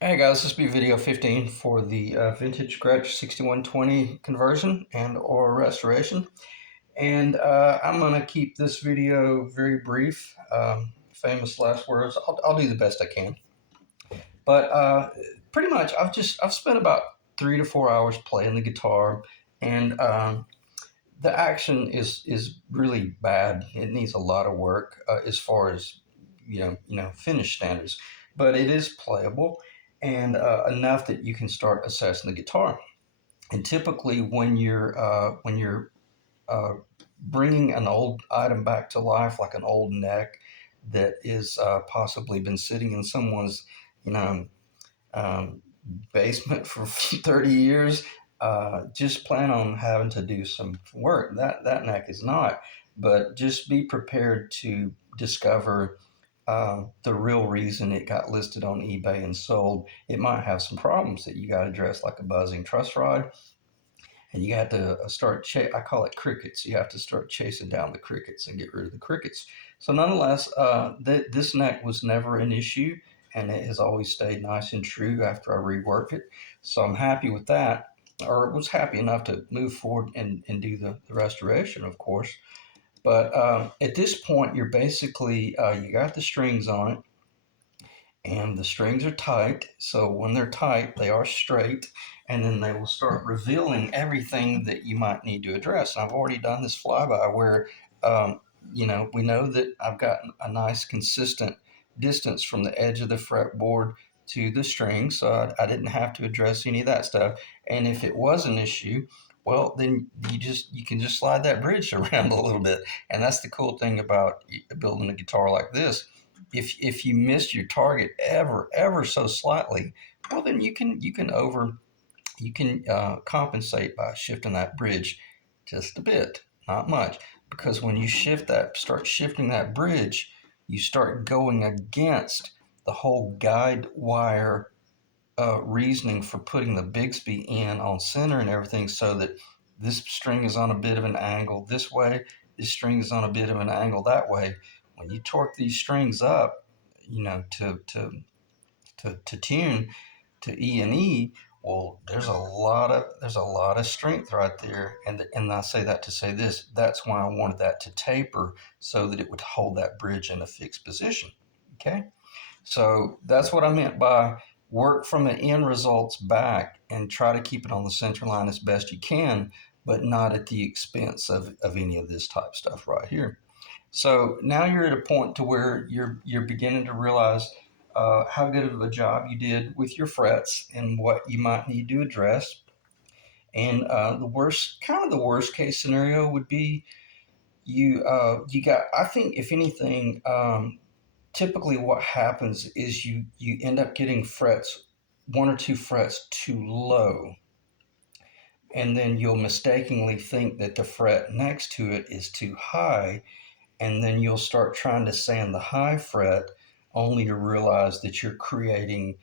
Hey guys, this will be video 15 for the vintage Gretsch 6120 conversion and or restoration. And I'm going to keep this video very brief. Famous last words. I'll do the best I can. But pretty much I've spent about 3 to 4 hours playing the guitar, and the action is really bad. It needs a lot of work as far as finish standards, but it is playable and enough that you can start assessing the guitar. And typically, when you're uh, bringing an old item back to life, like an old neck that is possibly been sitting in someone's you know um, basement for 30 years, just plan on having to do some work. That neck is not, but just be prepared to discover the real reason it got listed on eBay and sold. It might have some problems that you got to address, like a buzzing truss rod, and you have to I call it crickets. You have to start chasing down the crickets and get rid of the crickets. So nonetheless, this neck was never an issue, and it has always stayed nice and true after I rework it. So I'm happy with that, or was happy enough to move forward and do the restoration, of course. But at this point, you're basically you got the strings on it, and the strings are tight. So when they're tight, they are straight, and then they will start revealing everything that you might need to address. And I've already done this flyby where, um, we know that I've got a nice consistent distance from the edge of the fretboard to the string, so I didn't have to address any of that stuff. And if it was an issue, well, then you can just slide that bridge around a little bit, and that's the cool thing about building a guitar like this. If you miss your target ever so slightly, well then you can compensate by shifting that bridge just a bit, not much, because when you start shifting that bridge, you start going against the whole guide wire reasoning for putting the Bixby in on center and everything, so that this string is on a bit of an angle this way, this string is on a bit of an angle that way. When you torque these strings up, to tune to E and E, well, there's a lot of strength right there, and I say that to say this. That's why I wanted that to taper so that it would hold that bridge in a fixed position. Okay, so that's what I meant by work from the end results back and try to keep it on the center line as best you can, but not at the expense of any of this type stuff right here. So now you're at a point to where you're beginning to realize how good of a job you did with your frets and what you might need to address. And the worst case scenario would be you got. I think if anything, typically what happens is you end up getting frets, one or two frets too low, and then you'll mistakenly think that the fret next to it is too high, and then you'll start trying to sand the high fret, only to realize that you're creating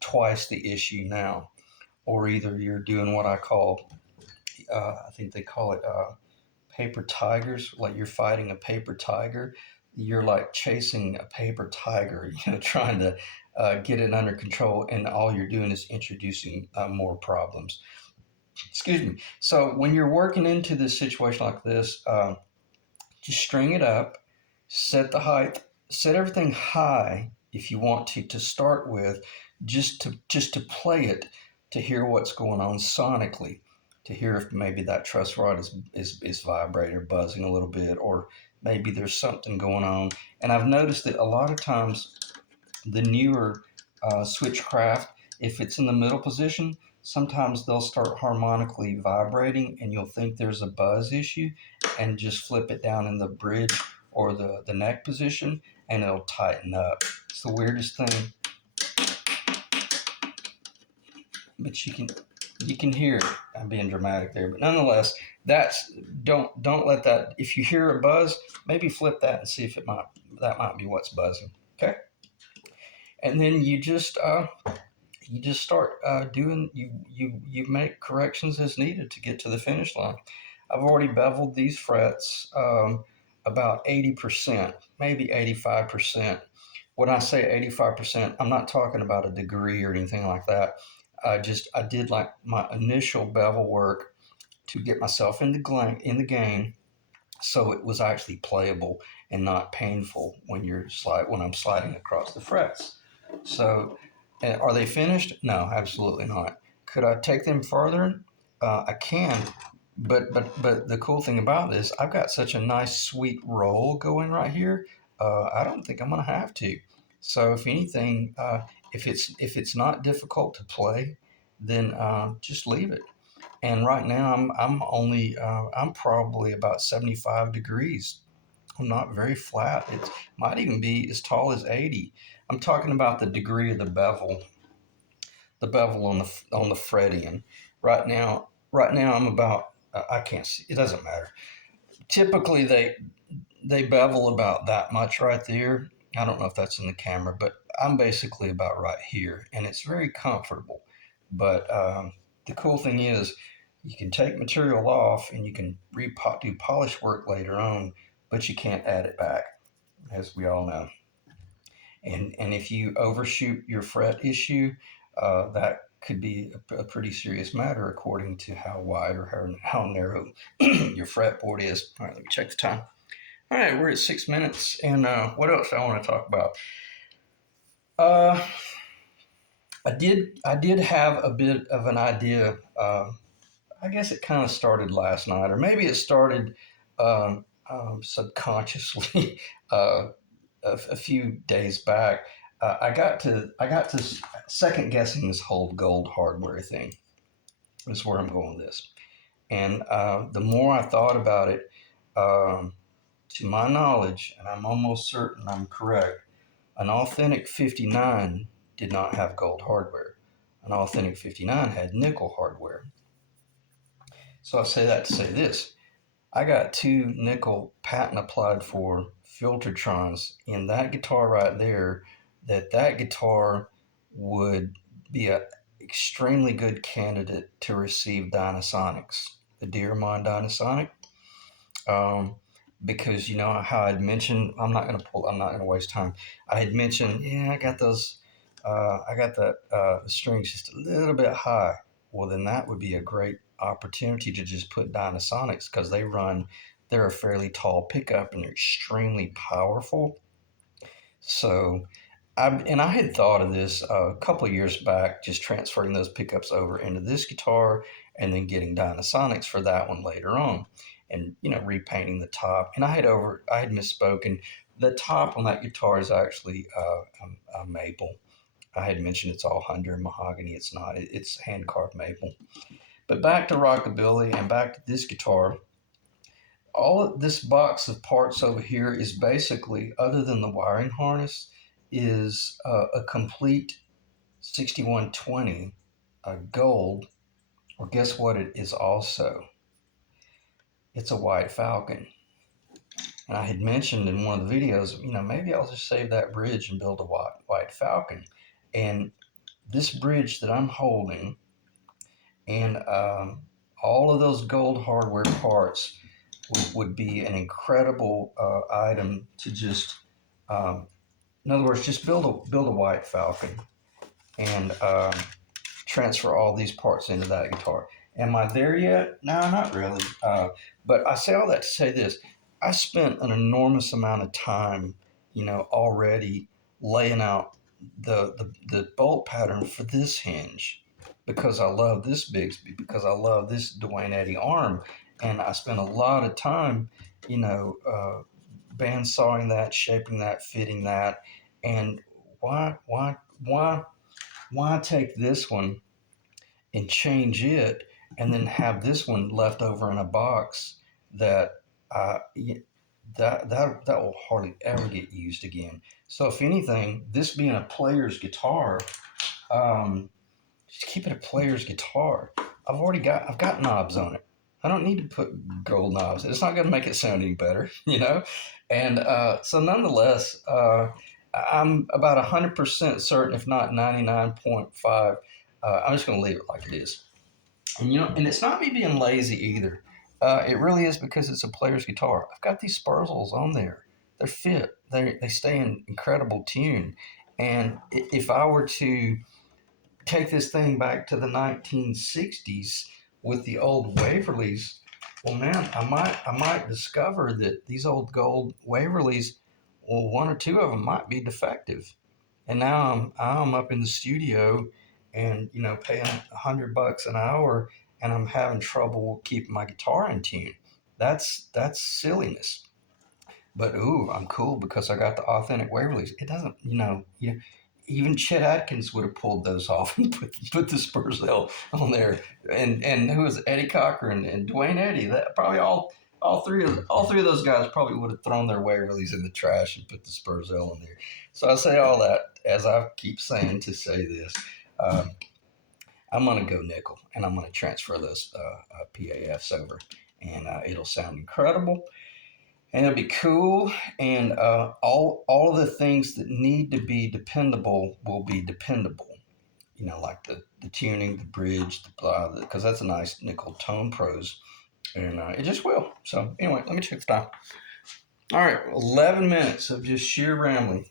twice the issue now. Or either you're doing what I call, I think they call it paper tigers, like you're fighting a paper tiger. You're like chasing a paper tiger, trying to get it under control, and all you're doing is introducing more problems. Excuse me. So when you're working into this situation like this, just string it up, set the height, set everything high if you want to start with, just to play it, to hear what's going on sonically, to hear if maybe that truss rod is vibrating or buzzing a little bit, or maybe there's something going on. And I've noticed that a lot of times the newer switchcraft, if it's in the middle position, sometimes they'll start harmonically vibrating, and you'll think there's a buzz issue, and just flip it down in the bridge or the neck position, and it'll tighten up. It's the weirdest thing, but you can hear it. I'm being dramatic there, but nonetheless, that's don't let that. If you hear a buzz, maybe flip that and see if that might be what's buzzing. Okay, and then you just start doing you make corrections as needed to get to the finish line. I've already beveled these frets about 80%, maybe 85%, When I say 85%, I'm not talking about a degree or anything like that. I did like my initial bevel work to get myself in the game, so it was actually playable and not painful when I'm sliding across the frets. So, are they finished? No, absolutely not. Could I take them further? I can, but the cool thing about this, I've got such a nice sweet roll going right here. I don't think I'm gonna have to. So, if anything, if it's not difficult to play, then just leave it. And right now I'm probably about 75 degrees. I'm not very flat. It might even be as tall as 80. I'm talking about the degree of the bevel on the fretting. Right now I'm about I can't see. It doesn't matter. Typically they bevel about that much right there. I don't know if that's in the camera, but I'm basically about right here, and it's very comfortable. But the cool thing is, you can take material off and you can do polish work later on, but you can't add it back, as we all know. And if you overshoot your fret issue, that could be a pretty serious matter according to how wide or how narrow your fretboard is. All right, let me check the time. All right, we're at 6 minutes, and what else do I want to talk about? Uh, I did have a bit of an idea. I guess it kind of started last night, or maybe it started subconsciously a few days back. I got to second guessing this whole gold hardware thing. Is where I'm going with this, and the more I thought about it, um, to my knowledge, and I'm almost certain I'm correct, an authentic 59 did not have gold hardware. An authentic 59 had nickel hardware. So I say that to say this. I got two nickel patent applied for Filtertrons in that guitar right there, that guitar would be an extremely good candidate to receive Dynasonics, the Dearmon Dynasonic. Um, because you know how I'd mentioned, I'm not gonna waste time. I had mentioned, yeah, I got that strings just a little bit high. Well, then that would be a great opportunity to just put Dynasonics because they're a fairly tall pickup and they're extremely powerful. So I had thought of this a couple of years back, just transferring those pickups over into this guitar and then getting Dynasonics for that one later on, and repainting the top. And I had misspoken. The top on that guitar is actually a maple. I had mentioned it's all Hunter mahogany. It's not. It's hand carved maple. But back to rockabilly and back to this guitar. All of this box of parts over here is basically, other than the wiring harness, is a complete 6120 gold. Or guess what it is also? It's a white falcon. And I had mentioned in one of the videos, maybe I'll just save that bridge and build a white falcon. And this bridge that I'm holding and all of those gold hardware parts would be an incredible item to just, um, in other words, just build a white falcon and transfer all these parts into that guitar. Am I there yet? No, not really. But I say all that to say this: I spent an enormous amount of time, already laying out the bolt pattern for this hinge because I love this Bigsby, because I love this Dwayne Eddy arm, and I spent a lot of time, bandsawing that, shaping that, fitting that, and why why take this one and change it and then have this one left over in a box that uh, that will hardly ever get used again. So if anything, this being a player's guitar, um, just keep it a player's guitar. I've got knobs on it. I don't need to put gold knobs. It's not going to make it sound any better, And so nonetheless, I'm about 100% certain, if not 99.5. I'm just going to leave it like it is. And it's not me being lazy either. It really is because it's a player's guitar. I've got these Spurzels on there. They're fit. they stay in incredible tune. And if I were to take this thing back to the 1960s with the old Waverleys, well, man, I might discover that these old gold Waverleys, well, one or two of them might be defective. And now I'm up in the studio, and paying $100 an hour, and I'm having trouble keeping my guitar in tune. That's silliness. But ooh, I'm cool because I got the authentic Waverleys. It doesn't, even Chet Atkins would have pulled those off and put the Spurzell on there. And who was it? Eddie Cochran and Dwayne Eddy? That probably all three of those guys probably would have thrown their Waverleys in the trash and put the Spurzell on there. So I say all that as I keep saying to say this. Um, I'm gonna go nickel, and I'm gonna transfer those PAFs over, and it'll sound incredible, and it'll be cool, and all of the things that need to be dependable will be dependable. Like the tuning, the bridge, the blah, because that's a nice nickel tone pros, and it just will. So anyway, let me check the time. All right, 11 minutes of just sheer rambling.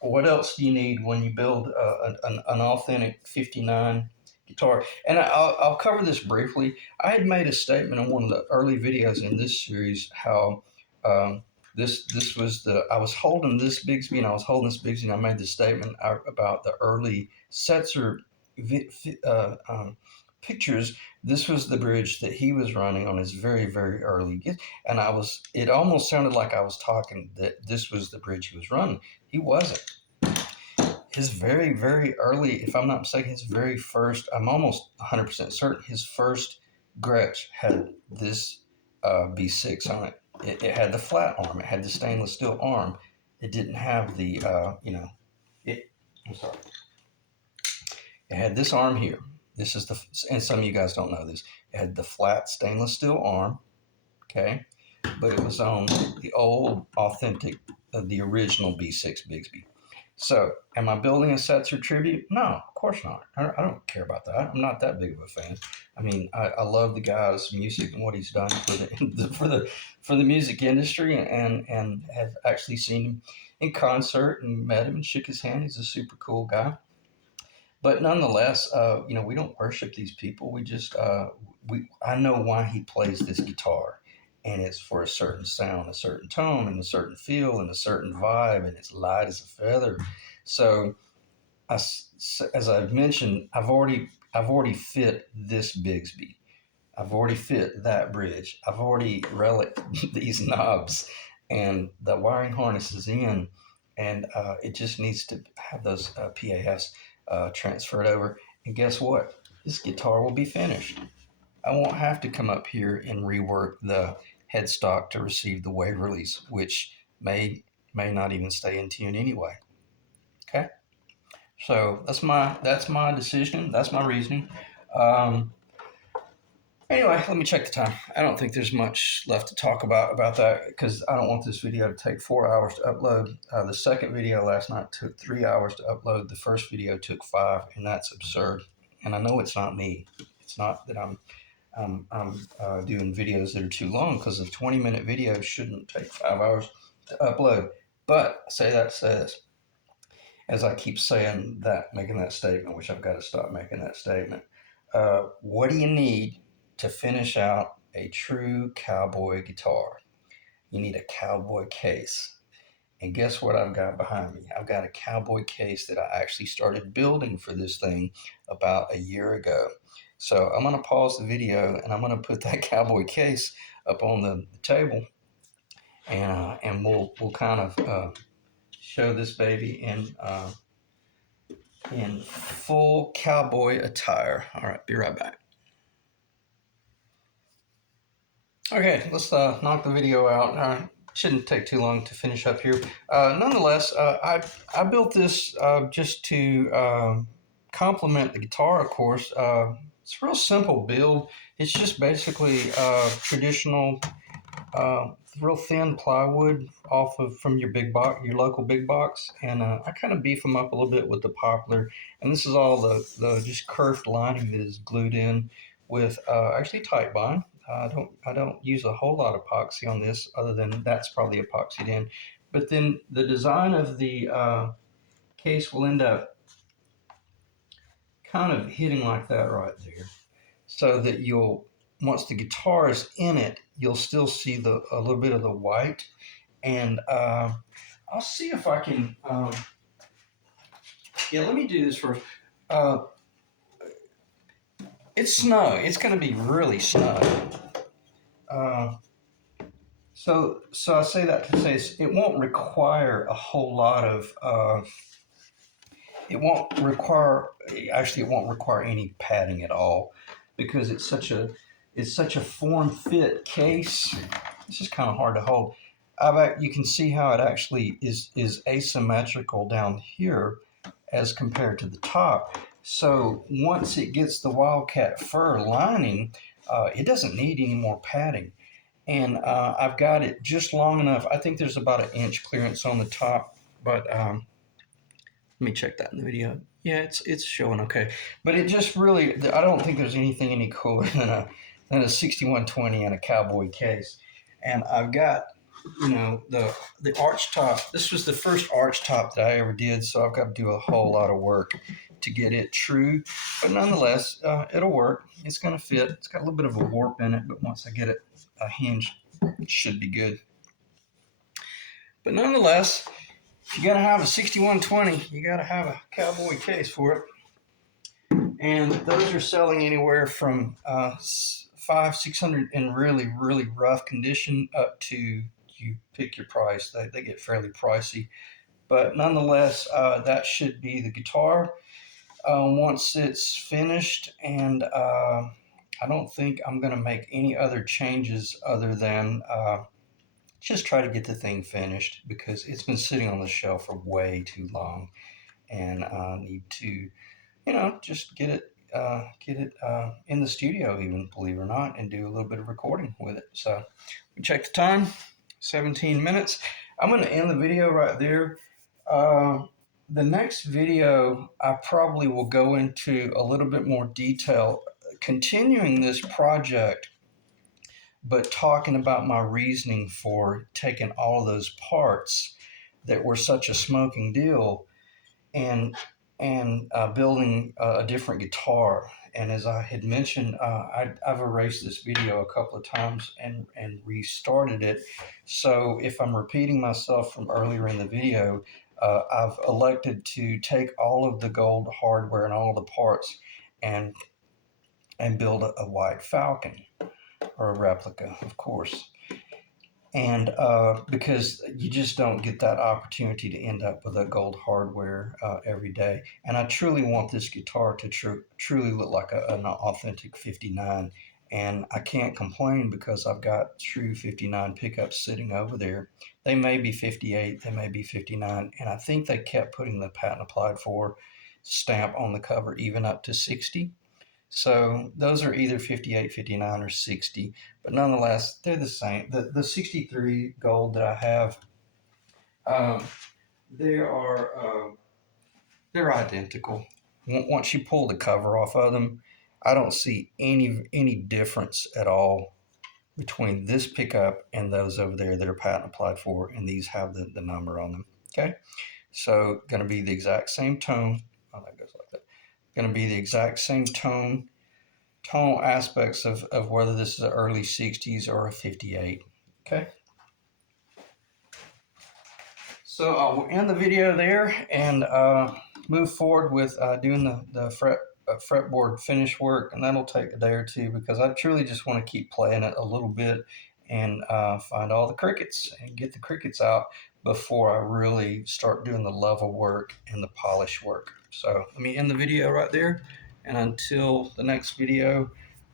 What else do you need when you build an authentic 59 guitar? And I'll cover this briefly. I had made a statement in one of the early videos in this series how um, this was I was holding this Bigsby, and I was holding this Bigsby, and I made this statement about the early Setzer pictures. This was the bridge that he was running on his very, very early, and it almost sounded like I was talking that this was the bridge he was running. He wasn't. His very, very early, if I'm not mistaken, his very first, I'm almost 100% certain, his first Gretsch had this B6 on it. It had the flat arm. It had the stainless steel arm. It didn't have the, I'm sorry. It had this arm here. This is and some of you guys don't know this. It had the flat stainless steel arm, okay? But it was on the old, authentic, the original B6 Bigsby. So, am I building a Setzer tribute? No, of course not. I don't care about that. I'm not that big of a fan. I mean, I love the guy's music and what he's done for the music industry, and have actually seen him in concert and met him and shook his hand. He's a super cool guy. But nonetheless, we don't worship these people. We just I know why he plays this guitar, and it's for a certain sound, a certain tone, and a certain feel, and a certain vibe, and it's light as a feather. So, as I've mentioned, I've already fit this Bigsby. I've already fit that bridge. I've already relic these knobs, and the wiring harness is in, and it just needs to have those PAFs transferred over. And guess what? This guitar will be finished. I won't have to come up here and rework the headstock to receive the Waverleys, which may not even stay in tune anyway. Okay, so that's my decision. That's my reasoning. Um, Anyway, let me check the time. I don't think there's much left to talk about that because I don't want this video to take 4 hours to upload. The second video last night took 3 hours to upload. The first video took 5, and that's absurd. And I know it's not me. It's not that I'm doing videos that are too long, because a 20-minute video shouldn't take 5 hours to upload. But I say that says, as I keep saying that, making that statement, which I've got to stop making that statement. What do you need to finish out a true cowboy guitar? You need a cowboy case. And guess what I've got behind me? I've got a cowboy case that I actually started building for this thing about a year ago. So I'm going to pause the video, and I'm going to put that cowboy case up on the table, and we'll kind of show this baby in full cowboy attire. All right, be right back. Okay, let's knock the video out. Shouldn't take too long to finish up here. Nonetheless, I built this just to complement the guitar, of course. It's a real simple build. It's just basically traditional, real thin plywood from your big box, your local big box, and I kind of beef them up a little bit with the poplar. And this is all the just curved lining that is glued in with actually Titebond. I don't use a whole lot of epoxy on this, other than that's probably epoxied in. but then the design of the case will end up kind of hitting like that right there, so that you'll, once the guitar is in it, you'll still see a little bit of the white. And I'll see if I can. Yeah, let me do this first. Uh, it's snug. It's going to be really snug. Uh, so I say that to say it won't require a whole lot of. It won't require. Actually, it won't require any padding at all, because it's such a form fit case. It's just kind of hard to hold. You can see how it actually is asymmetrical down here as compared to the top. So once it gets the Wildcat fur lining, it doesn't need any more padding. And I've got it just long enough. I think there's about 1 inch clearance on the top, but let me check that in the video. Yeah, it's showing okay. But it just really, I don't think there's anything any cooler than a 6120 and a cowboy case. And I've got, the arch top. This was the first arch top that I ever did, so I've got to do a whole lot of work to get it true. But nonetheless, it'll work. It's going to fit. It's got a little bit of a warp in it, but once I get it hinged, it should be good. But nonetheless, if you're going to have a 6120, you got to have a cowboy case for it. And those are selling anywhere from $500-600 in really, really rough condition up to, you pick your price. They get fairly pricey. But nonetheless, that should be the guitar once it's finished. And I don't think I'm going to make any other changes other than just try to get the thing finished, because it's been sitting on the shelf for way too long, and I need to, just get it in the studio, even, believe it or not, and do a little bit of recording with it. So we check the time, 17 minutes. I'm going to end the video right there. The next video, I probably will go into a little bit more detail, continuing this project, but talking about my reasoning for taking all of those parts that were such a smoking deal and building a different guitar. And as I had mentioned, I've erased this video a couple of times and restarted it. So if I'm repeating myself from earlier in the video, I've elected to take all of the gold hardware and all the parts and build a white Falcon, or a replica, of course. And because you just don't get that opportunity to end up with a gold hardware every day. And I truly want this guitar to truly look like an authentic 59. And I can't complain, because I've got true 59 pickups sitting over there. They may be 58, they may be 59, and I think they kept putting the patent applied for stamp on the cover even up to 60. So those are either 58, 59, or 60, but nonetheless, they're the same. The 63 gold that I have, they are they're identical. Once you pull the cover off of them, I don't see any difference at all between this pickup and those over there that are patent applied for, and these have the number on them. Okay, so going to be the exact same tone. Oh, that goes like that. Going to be the exact same tonal aspects of whether this is an early 60s or a 58. Okay, so I'll end the video there and move forward with doing the fretboard finish work, and that'll take a day or two, because I truly just want to keep playing it a little bit and find all the crickets and get the crickets out before I really start doing the level work and the polish work. So let me end the video right there, and until the next video,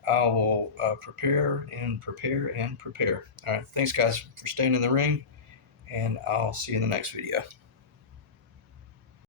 I will prepare and prepare and prepare. All right, thanks guys for staying in the ring, and I'll see you in the next video.